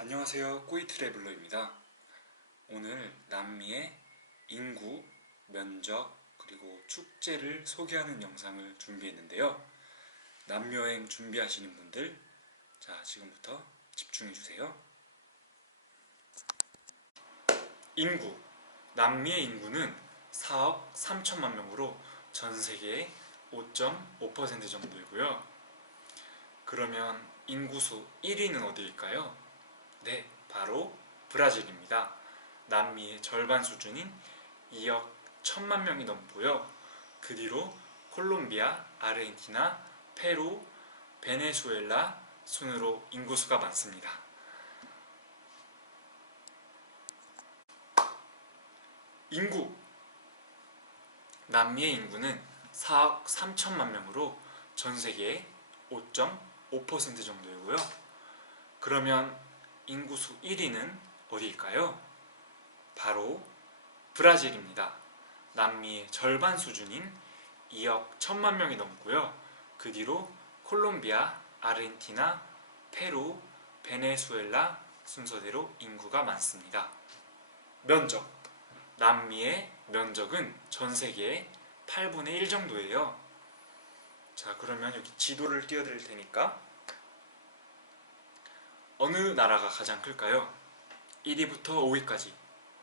안녕하세요. 꾸이트래블러입니다. 오늘 남미의 인구, 면적, 그리고 축제를 소개하는 영상을 준비했는데요. 남미 여행 준비하시는 분들, 자, 지금부터 집중해주세요. 인구, 남미의 인구는 4억 3천만 명으로 전 세계의 5.5% 정도이고요. 그러면 인구수 1위는 어디일까요? 네, 바로 브라질입니다. 남미의 절반 수준인 2억 1천만 명이 넘고요. 그 뒤로 콜롬비아, 아르헨티나, 페루, 베네수엘라 순으로 인구수가 많습니다. 인구! 남미의 인구는 4억 3천만 명으로 전 세계의 5.5% 정도이고요. 그러면 인구수 1위는 어디일까요? 바로 브라질입니다. 남미의 절반 수준인 2억 1천만 명이 넘고요. 그 뒤로 콜롬비아, 아르헨티나, 페루, 베네수엘라 순서대로 인구가 많습니다. 면적. 남미의 면적은 전 세계의 8분의 1 정도예요. 자, 그러면 여기 지도를 띄워드릴 테니까 어느 나라가 가장 클까요? 1위부터 5위까지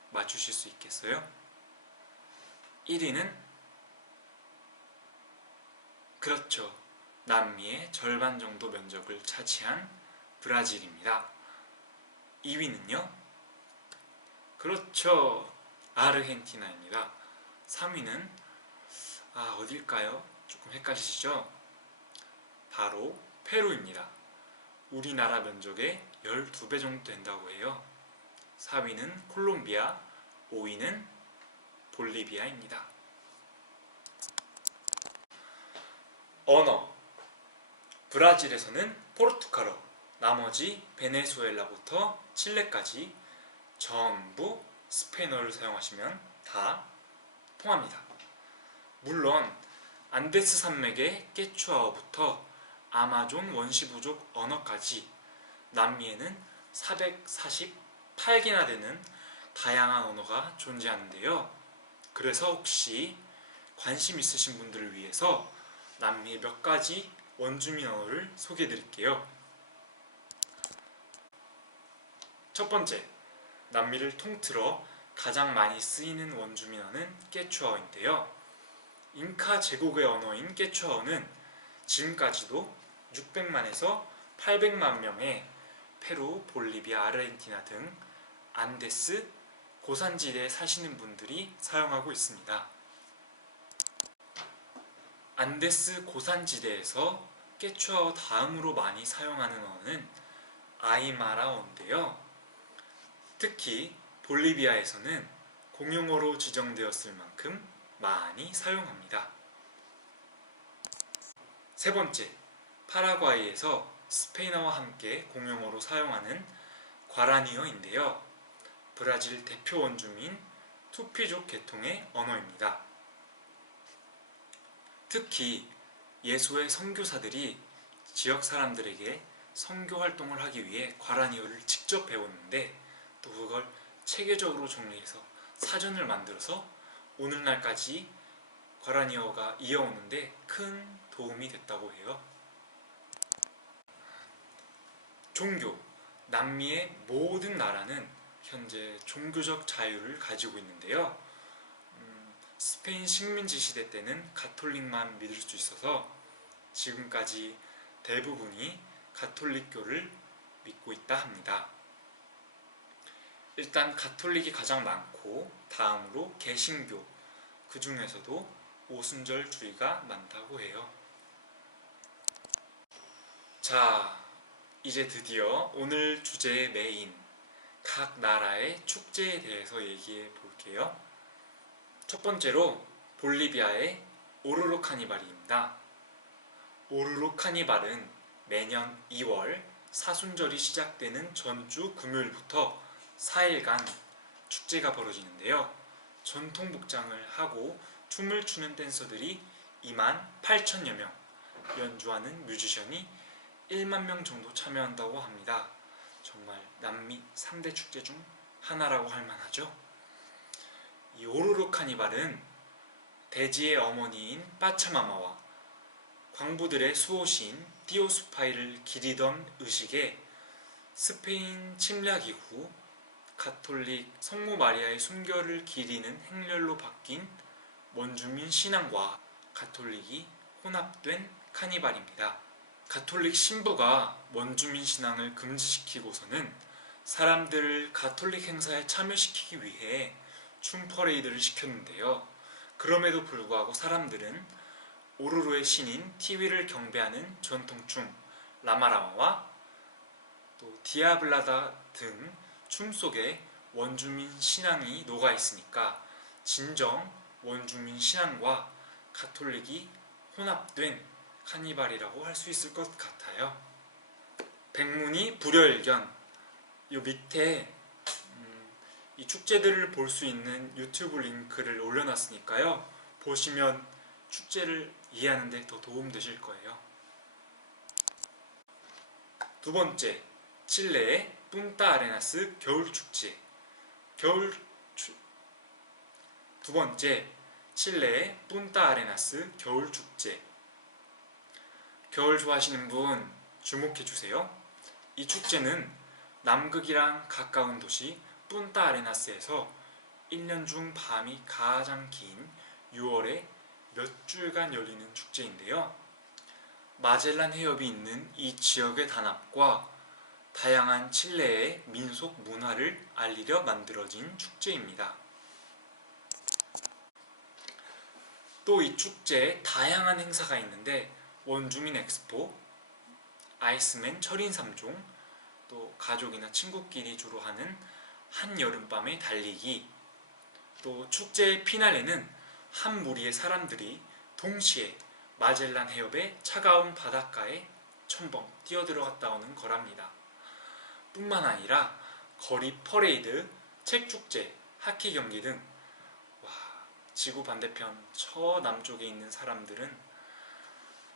맞추실 수 있겠어요? 1위는 그렇죠. 남미의 절반 정도 면적을 차지한 브라질입니다. 2위는요? 그렇죠. 아르헨티나입니다. 3위는 어딜까요? 조금 헷갈리시죠? 바로 페루입니다. 우리나라 면적의 12배 정도 된다고 해요. 4위는 콜롬비아, 5위는 볼리비아입니다. 언어. 브라질에서는 포르투갈어, 나머지 베네수엘라부터 칠레까지 전부 스페인어를 사용하시면 다 통합니다. 물론 안데스 산맥의 깨추아어부터 아마존 원시부족 언어까지 남미에는 448개나 되는 다양한 언어가 존재하는데요. 그래서 혹시 관심 있으신 분들을 위해서 남미의 몇 가지 원주민 언어를 소개해 드릴게요. 첫 번째, 남미를 통틀어 가장 많이 쓰이는 원주민어는 깨추아어인데요. 잉카 제국의 언어인 깨추아어는 지금까지도 600만에서 800만 명의 페루, 볼리비아, 아르헨티나 등 안데스 고산지대에 사시는 분들이 사용하고 있습니다. 안데스 고산지대에서 깨추아어 다음으로 많이 사용하는 언어는 아이마라어인데요. 특히 볼리비아에서는 공용어로 지정되었을 만큼 많이 사용합니다. 세 번째, 파라과이에서 스페인어와 함께 공용어로 사용하는 과라니어인데요. 브라질 대표 원주민 투피족 계통의 언어입니다. 특히 예수의 선교사들이 지역 사람들에게 선교 활동을 하기 위해 과라니어를 직접 배웠는데 또 그걸 체계적으로 정리해서 사전을 만들어서 오늘날까지 과라니어가 이어오는데 큰 도움이 됐다고 해요. 종교. 남미의 모든 나라는 현재 종교적 자유를 가지고 있는데요. 스페인 식민지 시대 때는 가톨릭만 믿을 수 있어서 지금까지 대부분이 가톨릭교를 믿고 있다 합니다. 일단 가톨릭이 가장 많고 다음으로 개신교, 그 중에서도 오순절주의가 많다고 해요. 자, 이제 드디어 오늘 주제의 메인, 각 나라의 축제에 대해서 얘기해 볼게요. 첫 번째로 볼리비아의 오르로 카니발입니다. 오르로 카니발은 매년 2월 사순절이 시작되는 전주 금요일부터 4일간 축제가 벌어지는데요. 전통 복장을 하고 춤을 추는 댄서들이 28,000여 명, 연주하는 뮤지션이 1만 명 정도 참여한다고 합니다. 정말 남미 3대 축제 중 하나라고 할 만하죠. 이 오로로 카니발은 대지의 어머니인 파차마마와 광부들의 수호신 띠오스파이를 기리던 의식에 스페인 침략 이후 가톨릭 성모 마리아의 순결을 기리는 행렬로 바뀐 원주민 신앙과 가톨릭이 혼합된 카니발입니다. 가톨릭 신부가 원주민 신앙을 금지시키고서는 사람들을 가톨릭 행사에 참여시키기 위해 춤 퍼레이드를 시켰는데요. 그럼에도 불구하고 사람들은 오로로의 신인 티위를 경배하는 전통춤 라마라마와 또 디아블라다 등 춤 속에 원주민 신앙이 녹아 있으니까 진정 원주민 신앙과 가톨릭이 혼합된 카니발이라고 할 수 있을 것 같아요. 백문이 불여일견, 이 밑에 이 축제들을 볼 수 있는 유튜브 링크를 올려놨으니까요. 보시면 축제를 이해하는 데 더 도움되실 거예요. 두 번째, 칠레의 푼타 아레나스 겨울축제. 두 번째, 칠레의 푼타 아레나스 겨울축제. 겨울 좋아하시는 분 주목해주세요. 이 축제는 남극이랑 가까운 도시 푼타 아레나스에서 1년 중 밤이 가장 긴 6월에 몇 주일간 열리는 축제인데요. 마젤란 해협이 있는 이 지역의 단합과 다양한 칠레의 민속 문화를 알리려 만들어진 축제입니다. 또 이 축제에 다양한 행사가 있는데 원주민 엑스포, 아이스맨 철인 3종, 또 가족이나 친구끼리 주로 하는 한여름밤의 달리기, 또 축제의 피날레는 한 무리의 사람들이 동시에 마젤란 해협의 차가운 바닷가에 첨벙 뛰어들어갔다 오는 거랍니다. 뿐만 아니라 거리 퍼레이드, 책축제, 하키 경기 등 지구 반대편 저 남쪽에 있는 사람들은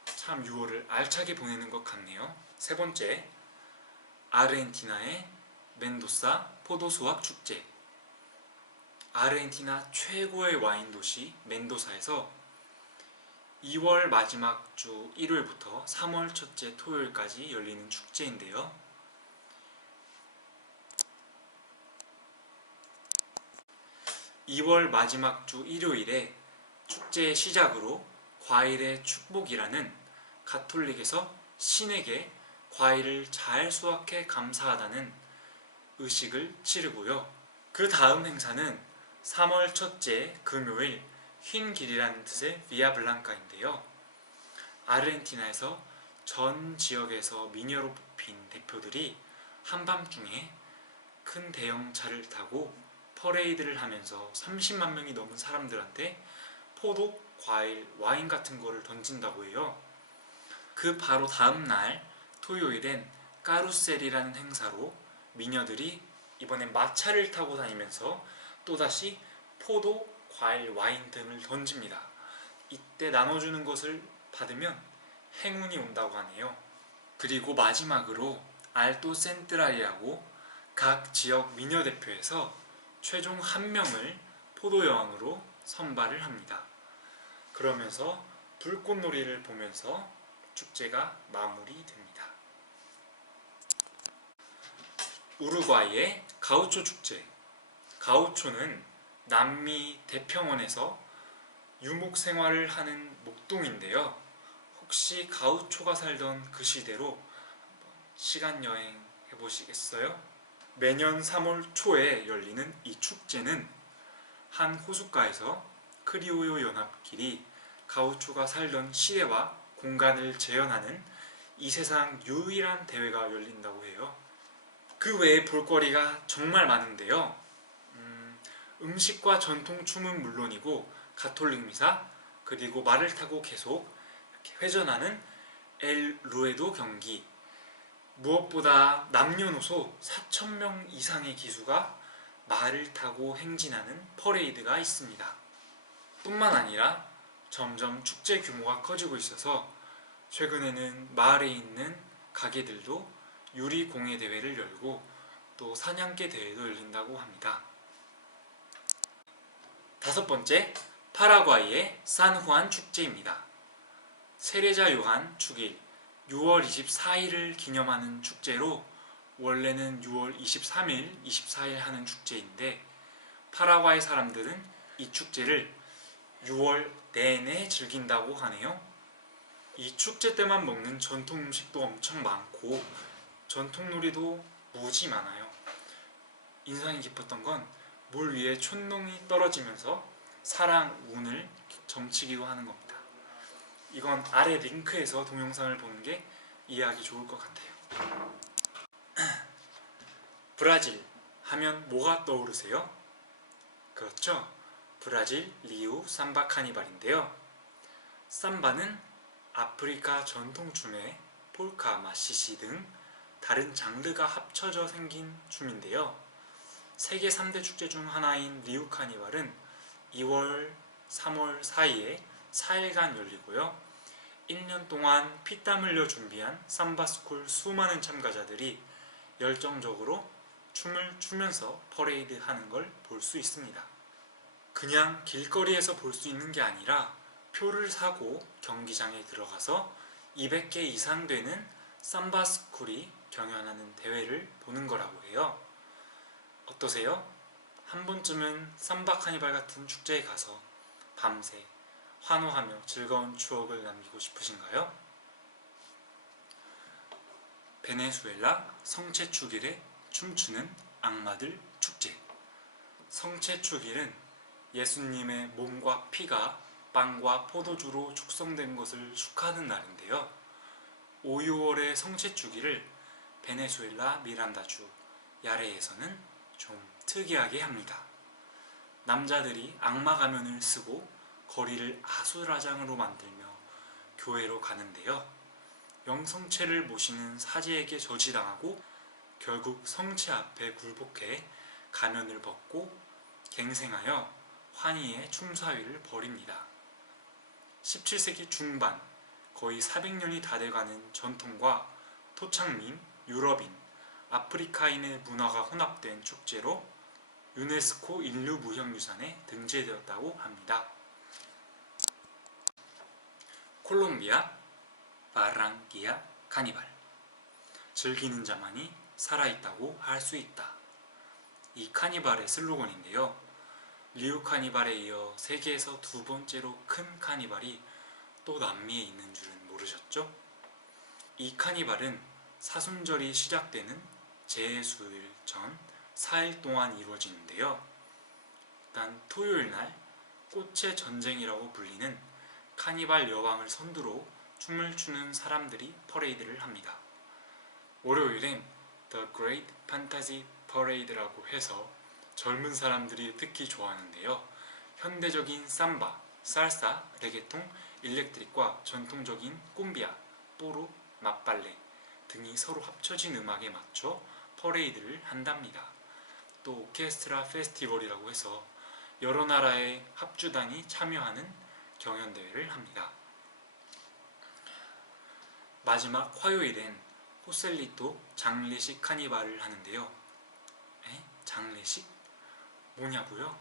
참 6월을 알차게 보내는 것 같네요. 세 번째, 아르헨티나의 멘도사 포도수확 축제. 아르헨티나 최고의 와인 도시 멘도사에서 2월 마지막 주 일요일부터 3월 첫째 토요일까지 열리는 축제인데요. 2월 마지막 주 일요일에 축제의 시작으로 과일의 축복이라는 가톨릭에서 신에게 과일을 잘 수확해 감사하다는 의식을 치르고요. 그 다음 행사는 3월 첫째 금요일 흰 길이라는 뜻의 비아 블랑카인데요. 아르헨티나에서 전 지역에서 미녀로 뽑힌 대표들이 한밤중에 큰 대형차를 타고 퍼레이드를 하면서 30만 명이 넘은 사람들한테 포도, 과일, 와인 같은 거를 던진다고 해요. 그 바로 다음날 토요일엔 까루셀이라는 행사로 미녀들이 이번엔 마차를 타고 다니면서 또다시 포도, 과일, 와인 등을 던집니다. 이때 나눠주는 것을 받으면 행운이 온다고 하네요. 그리고 마지막으로 알토 센트랄이라고 각 지역 미녀 대표에서 최종 한 명을 포도여왕으로 선발을 합니다. 그러면서 불꽃놀이를 보면서 축제가 마무리됩니다. 우루과이의 가우초 축제. 가우초는 남미 대평원에서 유목 생활을 하는 목동인데요. 혹시 가우초가 살던 그 시대로 시간 여행 해보시겠어요? 매년 3월 초에 열리는 이 축제는 한 호숫가에서 크리오요 연합길이 가우초가 살던 시대와 공간을 재현하는 이 세상 유일한 대회가 열린다고 해요. 그 외에 볼거리가 정말 많은데요. 음식과 전통춤은 물론이고 가톨릭 미사, 그리고 말을 타고 계속 이렇게 회전하는 엘 루에도 경기, 무엇보다 남녀노소 4,000명 이상의 기수가 말을 타고 행진하는 퍼레이드가 있습니다. 뿐만 아니라 점점 축제 규모가 커지고 있어서 최근에는 마을에 있는 가게들도 유리 공예 대회를 열고 또 사냥개 대회도 열린다고 합니다. 다섯 번째, 파라과이의 산후안 축제입니다. 세례자 요한 축일 6월 24일을 기념하는 축제로 원래는 6월 23일, 24일 하는 축제인데 파라과이 사람들은 이 축제를 6월 내내 즐긴다고 하네요. 이 축제 때만 먹는 전통 음식도 엄청 많고 전통 놀이도 무지 많아요. 인상이 깊었던 건 물 위에 촛농이 떨어지면서 사랑, 운을 점치기도 하는 겁니다. 이건 아래 링크에서 동영상을 보는 게 이해하기 좋을 것 같아요. 브라질 하면 뭐가 떠오르세요? 그렇죠. 브라질 리우 삼바 카니발인데요. 삼바는 아프리카 전통춤의 폴카, 마시시 등 다른 장르가 합쳐져 생긴 춤인데요. 세계 3대 축제 중 하나인 리우 카니발은 2월, 3월 사이에 4일간 열리고요. 1년 동안 피땀 흘려 준비한 삼바스쿨 수많은 참가자들이 열정적으로 춤을 추면서 퍼레이드 하는 걸 볼 수 있습니다. 그냥 길거리에서 볼 수 있는 게 아니라 표를 사고 경기장에 들어가서 200개 이상 되는 삼바스쿨이 경연하는 대회를 보는 거라고 해요. 어떠세요? 한 번쯤은 삼바 카니발 같은 축제에 가서 밤새 환호하며 즐거운 추억을 남기고 싶으신가요? 베네수엘라 성체축일에 춤추는 악마들 축제. 성체축일은 예수님의 몸과 피가 빵과 포도주로 축성된 것을 축하하는 날인데요. 5, 6월의 성체축일을 베네수엘라 미란다주 야레에서는 좀 특이하게 합니다. 남자들이 악마 가면을 쓰고 거리를 아수라장으로 만들며 교회로 가는데요. 영성체를 모시는 사제에게 저지당하고 결국 성체 앞에 굴복해 가면을 벗고 갱생하여 환희의 춤사위를 벌입니다. 17세기 중반 거의 400년이 다 돼가는 전통과 토착민, 유럽인, 아프리카인의 문화가 혼합된 축제로 유네스코 인류무형유산에 등재되었다고 합니다. 콜롬비아 바랑키아 카니발. 즐기는 자만이 살아있다고 할 수 있다. 이 카니발의 슬로건인데요. 리우 카니발에 이어 세계에서 두 번째로 큰 카니발이 또 남미에 있는 줄은 모르셨죠? 이 카니발은 사순절이 시작되는 제수일 전 4일 동안 이루어지는데요. 일단 토요일날 꽃의 전쟁이라고 불리는 카니발 여왕을 선두로 춤을 추는 사람들이 퍼레이드를 합니다. 월요일엔 The Great Fantasy Parade라고 해서 젊은 사람들이 특히 좋아하는데요. 현대적인 삼바, 살사, 레게통, 일렉트릭과 전통적인 쿰비아, 뽀로, 맞발레 등이 서로 합쳐진 음악에 맞춰 퍼레이드를 한답니다. 또 오케스트라 페스티벌이라고 해서 여러 나라의 합주단이 참여하는 경연대회를 합니다. 마지막 화요일엔 호셀리토 장례식 카니발을 하는데요. 장례식? 뭐냐고요?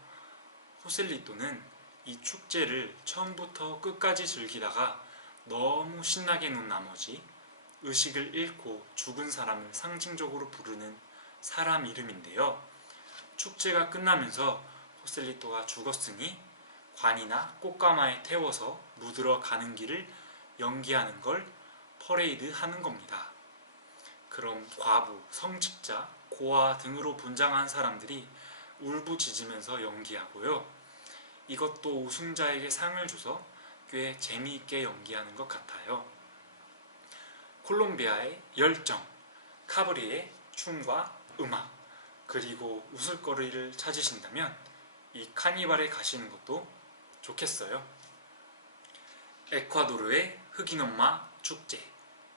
호셀리토는 이 축제를 처음부터 끝까지 즐기다가 너무 신나게 논 나머지 의식을 잃고 죽은 사람을 상징적으로 부르는 사람 이름인데요. 축제가 끝나면서 호셀리토가 죽었으니 관이나 꽃가마에 태워서 묻으러 가는 길을 연기하는 걸 퍼레이드 하는 겁니다. 그럼 과부, 성직자, 고아 등으로 분장한 사람들이 울부짖으면서 연기하고요. 이것도 우승자에게 상을 줘서 꽤 재미있게 연기하는 것 같아요. 콜롬비아의 열정, 카브리의 춤과 음악, 그리고 웃을거리를 찾으신다면 이 카니발에 가시는 것도 좋겠어요. 에콰도르의 흑인 엄마 축제.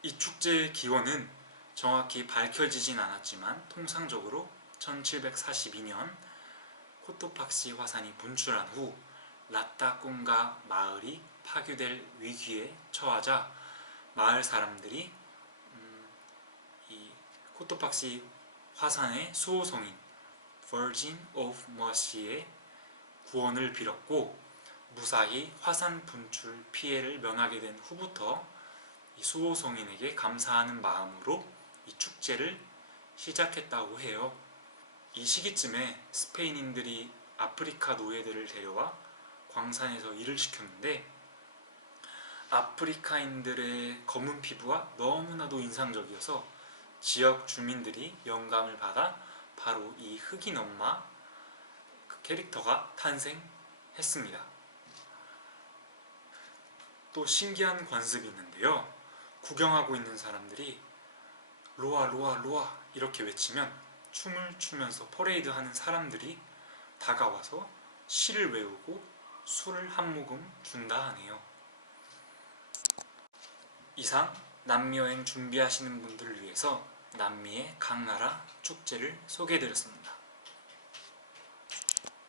이 축제의 기원은 정확히 밝혀지진 않았지만 통상적으로 1742년 코토팍시 화산이 분출한 후 라따꿍가 마을이 파괴될 위기에 처하자 마을 사람들이 이 코토팍시 화산의 수호성인 Virgin of Mercy의 구원을 빌었고, 무사히 화산 분출 피해를 면하게 된 후부터 이 수호성인에게 감사하는 마음으로 이 축제를 시작했다고 해요. 이 시기쯤에 스페인인들이 아프리카 노예들을 데려와 광산에서 일을 시켰는데, 아프리카인들의 검은 피부가 너무나도 인상적이어서 지역 주민들이 영감을 받아 바로 이 흑인 엄마 그 캐릭터가 탄생했습니다. 또 신기한 관습이 있는데요. 구경하고 있는 사람들이 로아 로아 로아 이렇게 외치면 춤을 추면서 퍼레이드하는 사람들이 다가와서 시를 외우고 술을 한 모금 준다 하네요. 이상 남미 여행 준비하시는 분들을 위해서 남미의 각 나라 축제를 소개해드렸습니다.